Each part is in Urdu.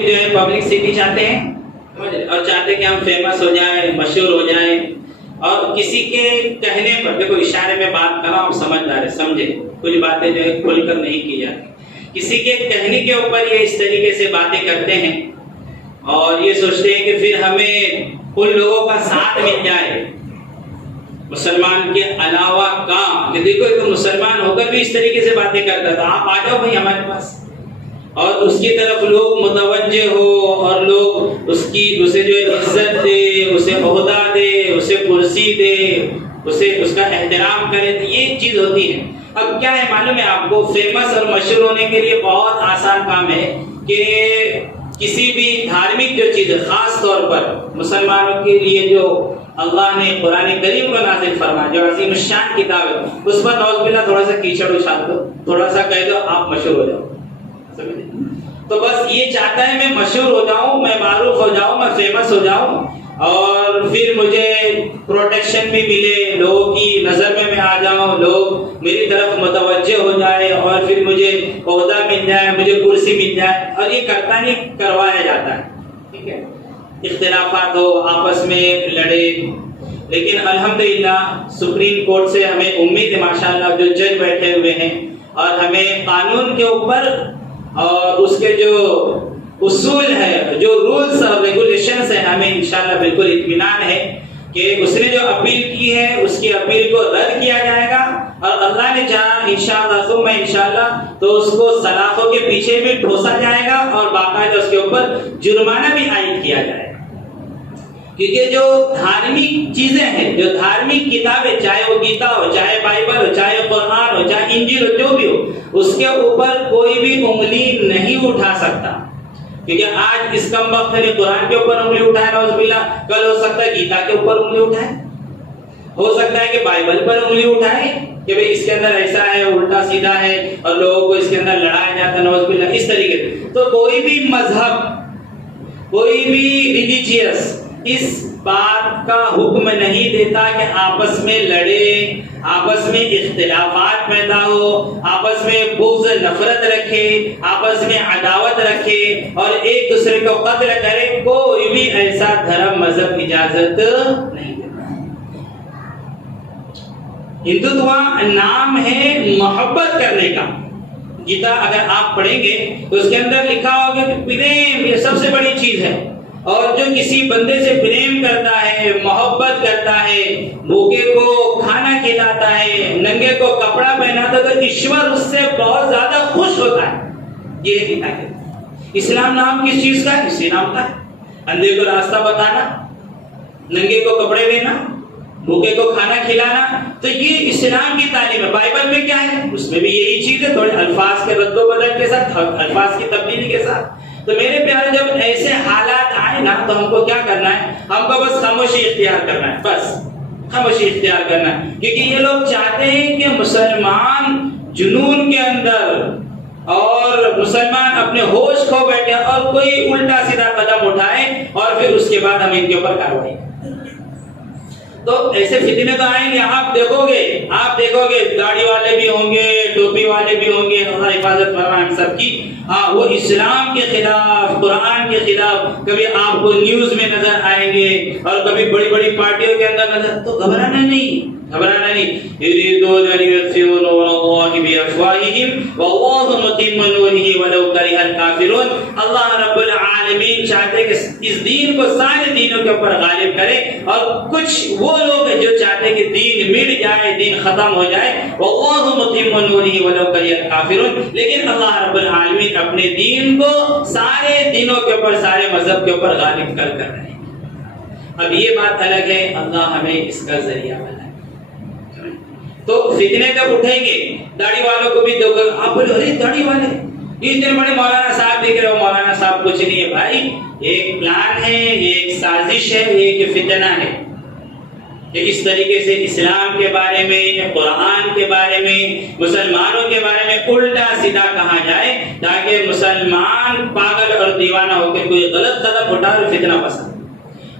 صرف جو ہے پبلکسٹی چاہتے ہیں اور چاہتے ہیں کہ ہم فیمس ہو جائیں، مشہور ہو جائیں، اور کسی کے کہنے پر، دیکھو اشارے میں بات کر رہا ہوں، سمجھدار ہے، سمجھے، کچھ باتیں جو ہے کھل کر نہیں کی جاتی، کسی کے کہنے کے اوپر یہ اس طریقے سے باتیں کرتے ہیں اور یہ سوچتے ہیں کہ پھر ہمیں ان لوگوں کا ساتھ مل جائے مسلمان کے علاوہ کام، کہ دیکھو ایک مسلمان ہو کر بھی اس طریقے سے باتیں کرتا تھا، آپ آ جاؤ بھائی ہمارے پاس، اور اس کی طرف لوگ متوجہ ہو اور لوگ اسے جو عزت دے، اسے عہدہ دے، اسے کرسی دے، اس کا احترام کرے، تو یہ چیز ہوتی ہے۔ اب کیا ہے معلوم ہے آپ کو، فیمس اور مشہور ہونے کے لیے بہت آسان کام ہے کہ کسی بھی دھارمک جو چیز ہے، خاص طور پر مسلمانوں کے لیے جو اللہ نے قرآن کریم کو نازل فرمایا، جو عظیم الشان کتاب ہے، اس پر نعوذ باللہ تھوڑا سا کیچڑ اچھال دو، تھوڑا سا کہہ دو، آپ مشہور ہو جاؤ۔ تو بس یہ چاہتا ہے میں مشہور ہو جاؤں، میں معروف ہو جاؤں، میں فیمس ہو جاؤں، اور پھر مجھے پروٹیکشن بھی ملے، لوگوں کی نظر میں آ جاؤں، لوگ میری طرف متوجہ ہو جائے، اور پھر مجھے عہدہ مل جائے، مجھے کرسی مل جائے، اور یہ کرتا نہیں، کروایا جاتا ہے، ٹھیک ہے، اختلافات ہو، آپس میں لڑے، لیکن الحمدللہ سپریم کورٹ سے ہمیں امید ہے ماشاءاللہ، جو جج بیٹھے ہوئے ہیں، اور ہمیں قانون کے اوپر اور اس کے جو اصول ہے، جو رولز اور ریگولیشنز ہیں، ہمیں انشاءاللہ بالکل اطمینان ہے کہ اس نے جو اپیل کی ہے اس کی اپیل کو رد کیا جائے گا، اور اللہ نے چاہا انشاءاللہ ثم انشاءاللہ تو اس کو سلاخوں کے پیچھے بھی ٹھوسا جائے گا، اور باقاعدہ اس کے اوپر جرمانہ بھی عائد کیا جائے گا، کیونکہ جو دھارمک چیزیں ہیں، جو دھارمک کتابیں، چاہے وہ گیتا ہو، چاہے بائبل ہو، چاہے قرآن ہو، چاہے انجیل ہو، جو بھی ہو، اس کے اوپر کوئی بھی انگلی نہیں اٹھا سکتا، کیونکہ آج اس کم وقت نے قرآن کے اوپر انگلی اٹھائے نعوذ باللہ، کل ہو سکتا ہے گیتا کے اوپر انگلی اٹھائے، ہو سکتا ہے کہ بائبل پر انگلی اٹھائے کہ بھئی اس کے اندر ایسا ہے، الٹا سیدھا ہے، اور لوگوں کو اس کے اندر لڑایا جاتا ہے نعوذ باللہ، اس طریقے سے۔ تو کوئی بھی مذہب، کوئی بھی ریلیجیس اس بات کا حکم نہیں دیتا کہ آپس میں لڑے، آپس میں اختلافات پیدا ہو، آپس میں بغض نفرت رکھے، آپس میں عداوت رکھے، اور ایک دوسرے کو قتل کرے، کوئی بھی ایسا دھرم مذہب اجازت نہیں دیتا۔ ہندوتوا نام ہے محبت کرنے کا۔ گیتا اگر آپ پڑھیں گے تو اس کے اندر لکھا ہوگا کہ پریم یہ سب سے بڑی چیز ہے، اور جو کسی بندے سے پریم کرتا ہے، محبت کرتا ہے، بھوکے کو کھانا کھلاتا ہے، ننگے کو کپڑا پہناتا ہے، تو ایشور اس سے بہت زیادہ خوش ہوتا ہے۔ یہ ہے گیتا کے۔ اسلام نام کس چیز کا ہے؟ اسی نام کا ہے، اندھے کو راستہ بتانا، ننگے کو کپڑے دینا، بھوکے کو کھانا کھلانا، تو یہ اسلام کی تعلیم ہے۔ بائبل میں کیا ہے؟ اس میں بھی یہی چیز ہے، تھوڑے الفاظ کے رد و بدل کے ساتھ، الفاظ کی تبدیلی کے ساتھ۔ تو میرے پیارے، جب ایسے حالات آئے نا تو ہم کو کیا کرنا ہے؟ ہم کو بس خاموشی اختیار کرنا ہے، بس خاموشی اختیار کرنا ہے، کیونکہ یہ لوگ چاہتے ہیں کہ مسلمان جنون کے اندر اور مسلمان اپنے ہوش کھو بیٹھے اور کوئی الٹا سیدھا قدم اٹھائے، اور پھر اس کے بعد ہم ان کے اوپر کارروائی کریں۔ تو ایسے فتنے تو آئیں گے، آپ دیکھو گے داڑھی والے بھی ہوں گے، ٹوپی والے بھی ہوں گے، اللہ حفاظت فرمائے ہم سب کی۔ ہاں، وہ اسلام کے خلاف، قرآن کے خلاف کبھی آپ کو نیوز میں نظر آئیں گے، اور کبھی بڑی بڑی پارٹیوں کے اندر نظر، تو گھبرانا نہیں، گھبرانا نہیں۔ یریدون ان یطفئوا نور اللہ بافواہہم واللہ متم نورہ ولو کرہ الکافرون۔ اللہ رب العالمین چاہتے کہ اس دین کو سارے دینوں کے اوپر غالب کرے، اور کچھ وہ لوگ ہیں جو چاہتے ہیں کہ دین مٹ جائے، دین ختم ہو جائے، واللہ متم نورہ ولو کرہ الکافرون، لیکن اللہ رب العالمین اپنے دین کو سارے دینوں کے اوپر، سارے مذہب کے اوپر غالب کر رہے ہیں۔ اب یہ بات الگ ہے، اللہ ہمیں اس کا ذریعہ بنائے۔ تو فتنے جب اٹھیں گے، داڑھی والوں کو بھی دیکھو، آپ بولے ارے داڑھی والے اتنے بڑے مولانا صاحب دیکھ رہے ہو، مولانا صاحب کچھ نہیں ہے بھائی، ایک پلان ہے، یہ ایک سازش ہے، یہ ایک فتنہ ہے کہ اس طریقے سے اسلام کے بارے میں، قرآن کے بارے میں، مسلمانوں کے بارے میں الٹا سیدھا کہا جائے، تاکہ مسلمان پاگل اور دیوانہ ہو کے کوئی غلط قدم اٹھا اور فتنہ پسند۔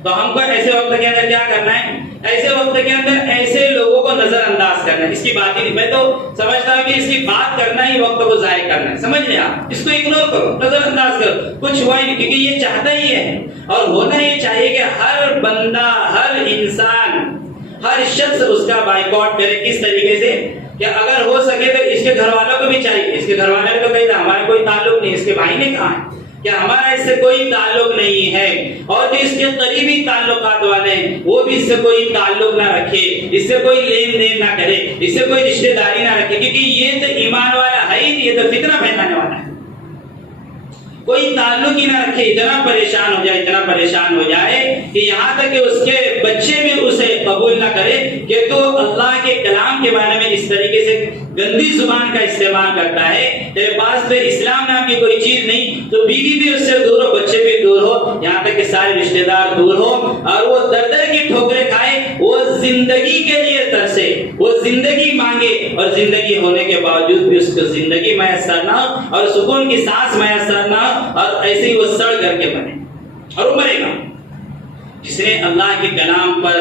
تو ہم کو ایسے وقت کے اندر کیا کرنا ہے ایسے وقت کے اندر ایسے لوگوں کو نظر انداز کرنا ہے. اس کی بات ہی نہیں, میں تو سمجھتا ہوں کہ اس کی بات کرنا ہی وقت کو ضائع کرنا ہے. سمجھ لیں آپ, اس کو اگنور کرو, نظر انداز کرو, کچھ ہوا ہی نہیں, کیونکہ یہ چاہتا ہی ہے. اور ہونا یہ چاہیے کہ ہر بندہ, ہر انسان, ہر شخص اس کا بائیکاٹ کرے. کس طریقے سے کہ اگر ہو سکے تو اس کے گھر والوں کو بھی چاہیے. اس کے گھر والے تو کہتے ہیں ہمارا کوئی تعلق نہیں, اس کے بھائی نے کہا ہے کہ ہمارا اس سے کوئی تعلق نہیں ہے, اور جو اس کے قریبی تعلقات والے ہیں وہ بھی اس سے کوئی تعلق نہ رکھے, اس سے کوئی لین دین نہ کرے, اس سے کوئی رشتہ داری نہ رکھے, کیونکہ یہ تو ایمان والا ہے ہی نہیں, یہ تو فتنہ پھیلانے والا ہے. کوئی تعلق ہی نہ رکھے, اتنا پریشان ہو جائے, اتنا پریشان ہو جائے کہ یہاں تک کہ اس کے بچے بھی اسے قبول نہ کرے کہ تو اللہ کے کلام کے بارے میں اس طریقے سے گندی زبان کا استعمال کرتا ہے, تیرے پاس تو اسلام نام کی کوئی چیز نہیں, تو بیوی بھی اس سے دور ہو, بچے بھی دور ہو, یہاں تک کہ سارے رشتہ دار دور ہو, اور وہ در در کی ٹھوکریں کھائے, وہ زندگی کے لیے ترسے, وہ زندگی مانگے, اور زندگی ہونے کے باوجود بھی اس کو زندگی میسر نہ ہو, اور سکون کی سانس میسر نہ ہو, اور ایسے ہی وہ سڑ کر کے بنے, اور وہ مرے گا. جس نے اللہ کے کلام پر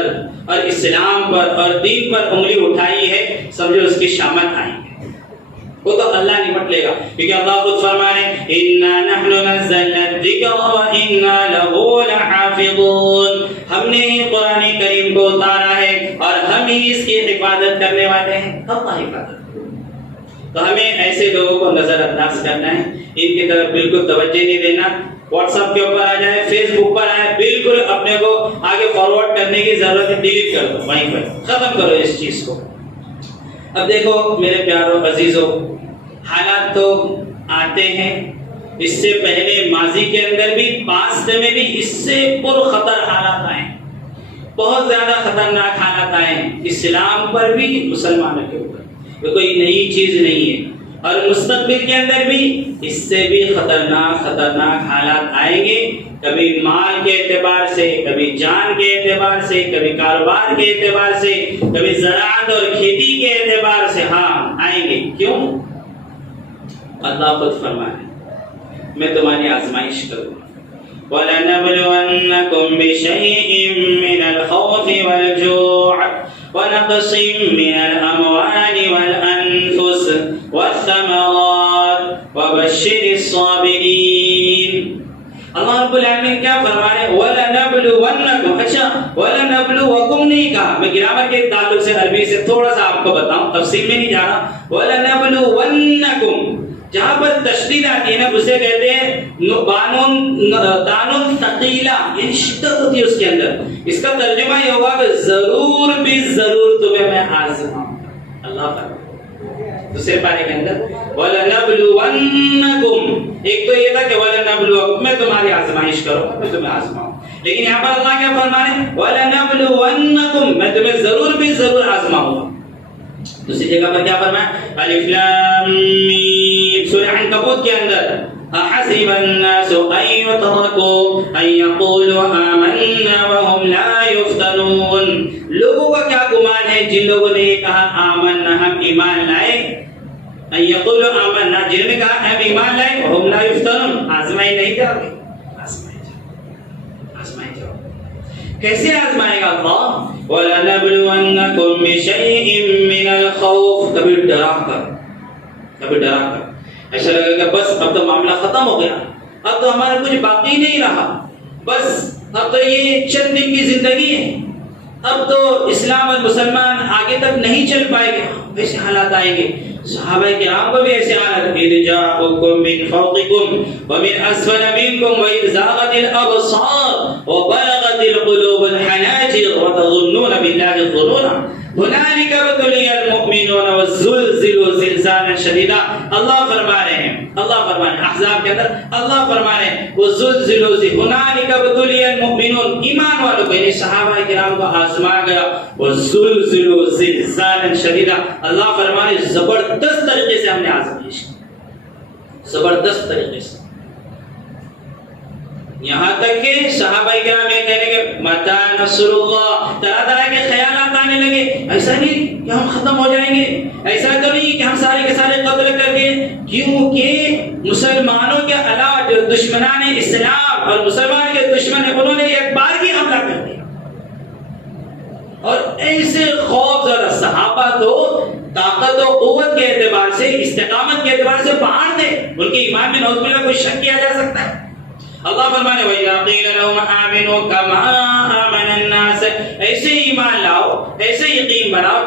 اور اسلام پر اور دین پر انگلی اٹھائی ہے, سمجھو اس کی شامت آئی ہے, وہ تو اللہ نپٹ لے گا, کیونکہ اللہ خود فرما رہے ہیں اِنَّا نَحْنُ نَزَّلْنَا الذِّكْرَ وَإِنَّا لَهُ لَحَافِظُونَ. ہم نے قرآن کریم کو اتارا ہے اور ہم ہی اس کی حفاظت کرنے والے ہیں. اللہ حفاظت. تو ہمیں ایسے لوگوں کو نظر انداز کرنا ہے, ان کی طرف بالکل توجہ نہیں دینا. واٹس ایپ کے اوپر آ جائے, فیس بک پر آئے, بالکل اپنے کو آگے فارورڈ کرنے کی ضرورت ہے, ڈیلیٹ کر دو, وہیں پر ختم کرو اس چیز کو. اب دیکھو میرے پیاروں عزیزوں, حالات تو آتے ہیں, اس سے پہلے ماضی کے اندر بھی, پاسٹ میں بھی اس سے پر خطر حالات آئے, بہت زیادہ خطرناک حالات آئے ہیں اسلام پر بھی, مسلمانوں کے اوپر. یہ کوئی نئی چیز نہیں ہے, اور مستقبل کے اندر بھی اس سے بھی خطرناک حالات آئیں گے. کبھی مال کے اعتبار سے, کبھی جان کے اعتبار سے, کبھی کاروبار کے اعتبار سے, کبھی زراعت اور کھیتی کے اعتبار سے, ہاں آئیں گے. کیوں؟ اللہ خود فرمائے میں تمہاری آزمائش کروں. وَلَنَبْلُوَنَّكُمْ بِشَيْءٍ مِّنَ الْخَوْفِ وَالْجُوعِ وَنَقْصٍ مِّنَ الْأَمْوَالِ وَالْأَنفُسِ وَالثَّمَرَاتِ وَبَشِّرِ الصَّابِرِينَ. اللہ رب العالمین کیا فرما رہے ہیں؟ وَلَنَبْلُوَنَّكُمْ. اچھا وَلَنَبْلُوَكُمْ نہیں کہا, میں گرامر کے تعلق سے عربی سے تھوڑا سا آپ کو بتاؤں, تفصیل میں نہیں جا رہا. وَلَنَبْلُوَنَّكُمْ جہاں پر تشدید آتی ہے نا, اسے کہتے ہیں تانون ثقیلہ, یعنی شدت ہوتی ہے اس کے اندر. اس کا ترجمہ یہ ہوگا کہ ضرور بھی ضرور تمہیں میں آزماؤں. اللہ فرمائے دوسرے پارے کے اندر وَلَنَبْلُوَنَّكُمْ, ایک تو یہ تھا کہ وَلَنَبْلُوَكُمْ, میں تمہاری آزمائش کروں, میں تمہیں آزماؤں. لیکن یہاں پر اللہ کیا فرما رہے ہیں؟ وَلَنَبْلُوَنَّكُمْ, میں تمہیں ضرور بھی ضرور آزماؤں گا. دوسری جگہ پر کیا فرمایا؟ الف لام میم, سورہ عنکبوت کے اندر احسب الناس ان يتركوا ان يقولوا آمنا وهم لا يفتنون. لوگوں کا کیا گمان ہے جن لوگوں نے یہ کہا آمنا, ہم ایمان لائے, ان يقولوا آمنا, جنہوں نے کہا ہم ایمان لائے, وهم لا يفتنون, آزمائے نہیں جاؤ گے, آزمائے جاؤ. کیسے آزمائے گا اللہ؟ وَلَنَبْلُوَنَّكُمْ بِشَيْءٍ مِّنَ الْخَوْفِ, کبھی ڈرا کر, ایسا لگے کہ بس اب تو معاملہ ختم ہو گیا, اب تو ہمارا کچھ باقی نہیں رہا, بس اب تو یہ چند دن کی زندگی ہے, اب تو اسلام اور مسلمان آگے تک نہیں چل پائے گے. ایسے حالات آئیں گے. صحابہ کرام کو بھی ایسے حالات, اِذْ جَاءُوكُم مِّن فَوْقِكُمْ وَمِنْ أَسْفَلَ مِنكُمْ وَإِذْ زَاغَتِ الْأَبْصَارُ وَبَلَغَتِ الْقُلُوبُ الْحَنَاجِرَ وَتَظُنُّونَ بِاللَّهِ الظُّنُونَ هُنَالِكَ ابْتُلِيَ الْمُؤْمِنُونَ وَزُلْزِلُوا زِلْزَالًا شَدِيدًا. اللہ فرما رہے ہیں, اللہ فرما رہے ہیں احزاب کے اندر, اللہ فرما رہے ہیں وَزُلْزِلُوا هُنَالِكَ ابْتُلِيَ الْمُؤْمِنُونَ, ایمان والوں کو یعنی صحابہ کرام کو آزمایا گیا. وَزُلْزِلُوا زِلْزَالًا شَدِيدًا, اللہ فرما رہے ہیں زبردست طریقے سے ہم نے آزمائش کی, زبردست طریقے سے. یہاں تک کہ صحابہ کرام یہ کہنے کہ متی نصر اللہ, طرح طرح کے خیالات آنے لگے. ایسا نہیں کہ ہم ختم ہو جائیں گے, ایسا تو نہیں کہ ہم سارے کے سارے قتل کر دیے, کیونکہ مسلمانوں کے علاوہ جو دشمنان اسلام اور مسلمان کے دشمن ہیں انہوں نے ایک بار بھی حملہ کر دیا. اور ایسے خوف زدہ صحابہ تو طاقت و قوت کے اعتبار سے، استقامت کے اعتبار سے پہاڑ تھے، ان کے ایمان میں نعوذ باللہ کوئی شک کیا جا سکتا ہے؟ اللہ فرمانے وَإِذَا قِيلَ لَهُمْ آمِنُوا كَمَا آمَنَ النَّاسَ، ایسے ایمان لاؤ، ایسے یقین بناؤ